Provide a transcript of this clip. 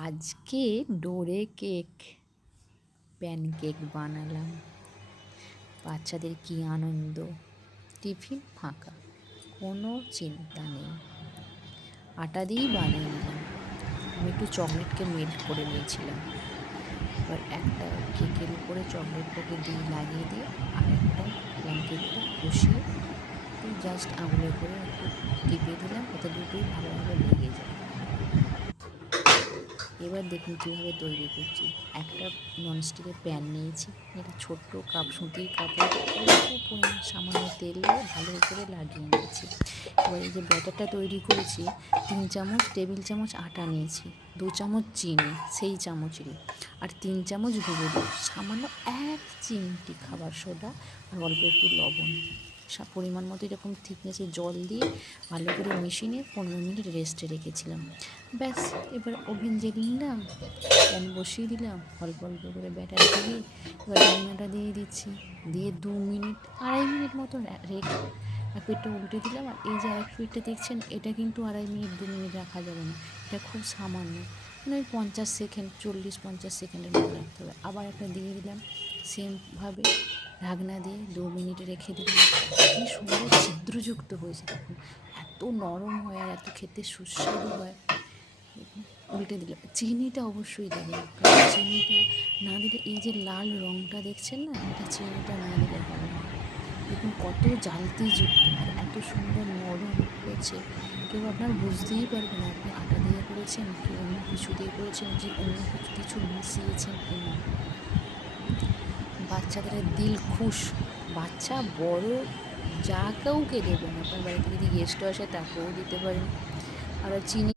আজকে ডোরে cake pancake বানালাম। বাচ্চাদের কি আনন্দ! টিফিন ফাঁকা, কোনো চিন্তা নেই। আটা দিয়েই বানিয়ে নিলাম। আমি একটু চকলেটকে মেল্ট করে নিয়েছিলাম। এবার একটা কেকের উপরে চকলেটটাকে লাগিয়ে দিয়ে আর একটা প্যানকেকটা বসিয়ে জাস্ট আঙুলে করে একটু টিপে দিলাম, যাতে দুটোই ভালোভাবে লেগে যায়। এবার দেখুন কীভাবে তৈরি করছি। একটা ননস্টিকের প্যান নিয়েছি, একটা ছোট্ট কাপ সুতির কাপড় অল্প পরিমাণ সামান্য তেল দিয়ে ভালো করে লাগিয়ে নিয়েছি। এবার এই যে ব্যাটারটা তৈরি করেছি, 3 চামচ টেবিল চামচ আটা নিয়েছি, 2 চামচ চিনি সেই চামচেরই, আর 3 চামচ গুঁড়ো দুধ, সামান্য 1 চিমটি খাবার সোডা আর অল্প একটু লবণ, পরিমাণ মতো এরকম থিকনেসে জল দিয়ে ভালো করে মিশিয়ে 15 মিনিট রেস্টে রেখেছিলাম। ব্যাস, এবার ওভেন জ্বেলে নিলাম, প্যান বসিয়ে দিলাম, অল্প অল্প করে ব্যাটার দিয়ে এবার রান্নাটা দিয়ে দিচ্ছি, দিয়ে 2 মিনিট 2.5 মিনিট মতো রেখে এক পিঠটা উল্টে দিলাম। আর এই যে আরেক পিঠটা দেখছেন, এটা কিন্তু 2.5 মিনিট 2 মিনিট রাখা যাবে না, এটা খুব সামান্য, মানে ওই 50 সেকেন্ড 40-50 সেকেন্ডের মতো রাখতে হবে। আবার একটা দিয়ে দিলাম, সেমভাবে ঢাকনা দিয়ে 2 মিনিট রেখে দিলাম। কি সুন্দর ছিদ্রযুক্ত হয়েছে দেখুন, এত নরম হয় আর এত খেতে সুস্বাদু হয়। দেখুন উল্টে দিলাম, চিনিটা অবশ্যই দেবেন, কারণ চিনিটা না দিলে এই যে লাল রঙটা দেখছেন না, এটা চিনিটা না দিলে হবে না। দেখুন কত জালতিযুক্ত আর এত সুন্দর নরম হয়েছে, কেউ আপনার বুঝতেই পারবে না আপনি আটা দিয়ে করেছেন কি অন্য কিছু দিয়ে করেছেন, যে অন্য কিছু মিশিয়েছেন কিনা। বাচ্চাদের দিল খুশ, বাচ্চা বড় যা কাউকে দেবেন, আপনার বাড়িতে যদি গেস্টও আসে তাকেও দিতে পারেন। আর চিনি